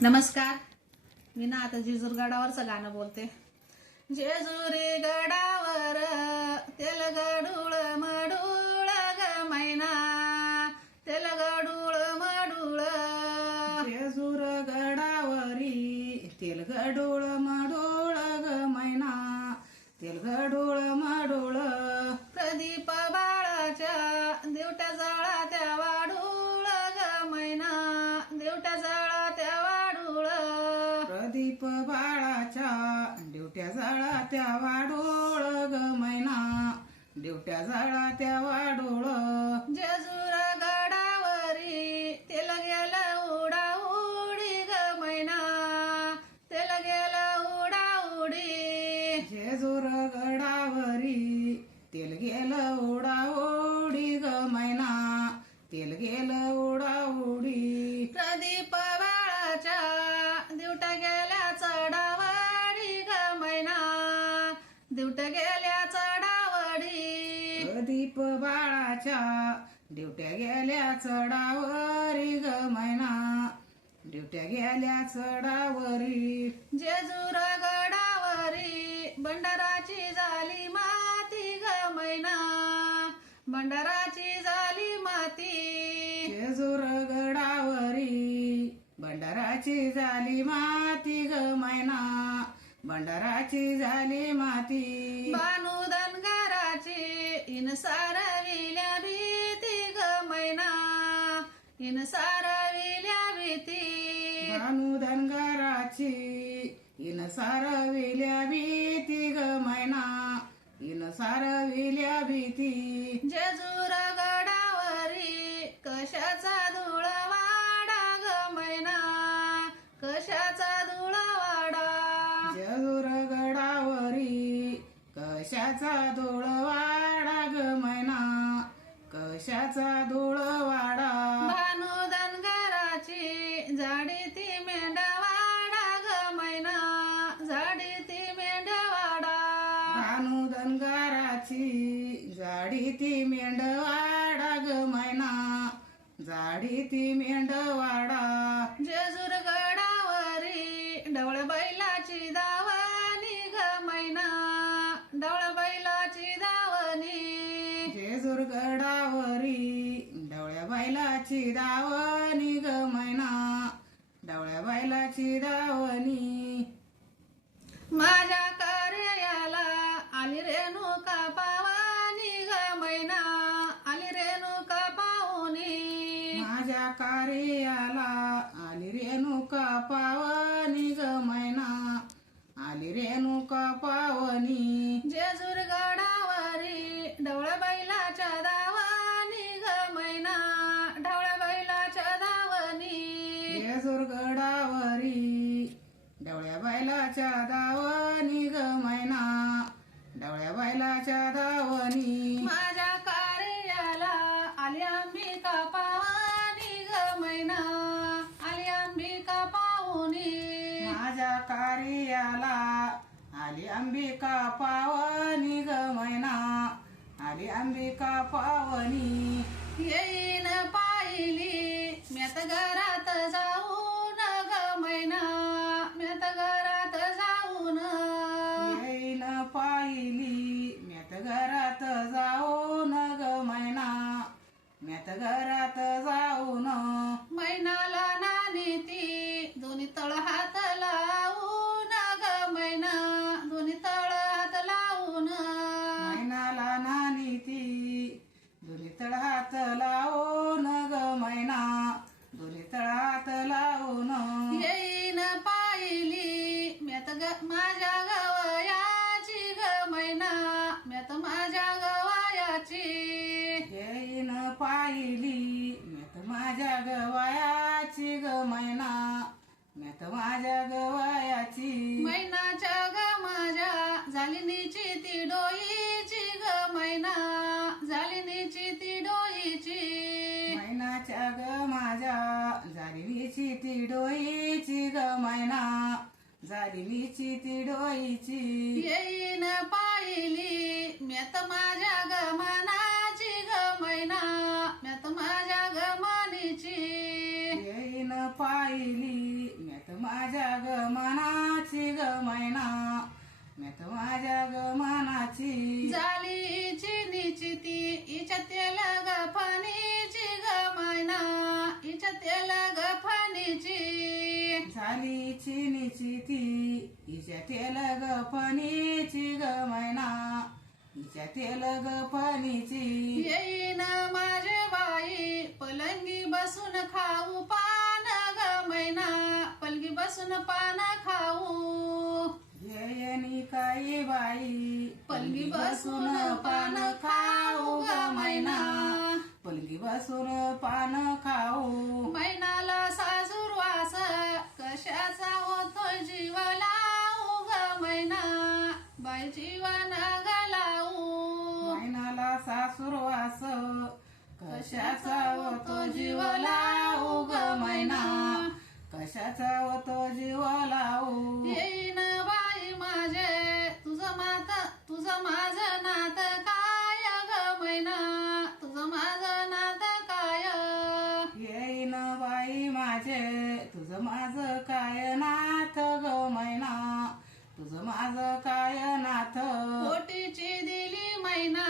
नमस्कार. मी ना आता जेजूर गडावरचं गाणं बोलते. जेजुरी गडावर तेल गडूळ मडूळ ग मैना. तेल गडूळ मडूळ. जेजूर गडावरी तेलगडूळ मडोळ ग मैना. तेलगडूळ मडोळ. प्रदीप बाळाच्या देवट्या जळा. त्या वाडोळ ग मैना. ड्युट्या जाळा त्या वाडोळ. जेजूर गडावरी तेल गेलं उडा उडी ग मैना. तेल गेलं उडा उडी. जेजूर बाळाच्या ड्युट्या गेल्या चढावरी ग मैना. ड्युट्या गेल्या चढावरी जेजूर गडावरी भंडाराची झाली माती ग मैना. भंडाराची झाली माती. जेजूर गडावरी भंडाराची झाली माती ग मैना. भंडाराची झाली माती. बानू धनगराची इन भानू धनगराची इन सारविल्या भीती ग मैना. इन सारविल्या भीती. जेजूर गडावरी कशाचा धुळ वाडा ग मैना? कशाचा धुळ वाडा जेजूर गडावरी कशाचा धुळवाडा ग मैना? कशाचा धुळवाडा जाडी ती मेंढवाडा ग मैना. जाडी ती मेंढवाडा जेजूर गडावरी डवळ बैलाची दावणी ग मैना. डवळ बैलाची दावणी जेजूर गडावरी डवळ्या बैलाची दावणी ग मैना. डवळ्या बैलाची दावणी माझ्या कार्याला आली रेणुका माझ्या कार्याला आली रेणुका पावनी ग मैना. आली रेणुका पावनी. जेजूर गडावरी ढवळ बैलाच्या दावणी ग मैना. ढवळ बैलाच्या दावणी जेजूर गडावरी डवळ्या बैलाच्या दावणी ग मैना. डवळ्या बैलाच्या दावणी कार्याला. आली अंबिका पावनी ग मैना. आली अंबिका पावनी. येईन पाहिली म्यात घरा पाहिली. म्यात माझ्या गवायाची ग मैना. म्यात माझ्या गवायाची. मैनाच्या ग माझ्या. झालिनीची ती डोईची ग मैना. झालिनीची ती डोईची. मैनाच्या ग माझ्या. जारीची ती डोईची ग मैना. जारीची ती डोईची. येईन पाहिली. म्यात माझ्या म्यात माझ्या ग मनीची पाहिली म्यात मैना. म्यात माझ्या ग मानाची. झालीची निचिती इच्या तेल गफानीची ग मैना. इच्या तेल गफानीची झाली चिनीची ती हिच्या तेल ग ग मैना. हिच्या तेल ग पलंगी बसून पान खाऊ. येयनी काही बाई पलंगी बसून पान खाऊ ग मैना. पलगी बसून पान खाऊ. मैनाला सासूरवास कशाचा होतो जीव लावू ग मैना. बाई जीवन गलाऊ मैनाला सासूरवास कशाचा होतो जीव लावू ग मैना. कशाचा होतो जीव लावू? येईन बाई माझे तुझं मात तुझं माझं नात काय ग मैना? तुझं माझं नात काय? येईन बाई माझे तुझं माझं काय नाथ ग मैना? तुझं माझं काय नाथ पोटीची दिली मैना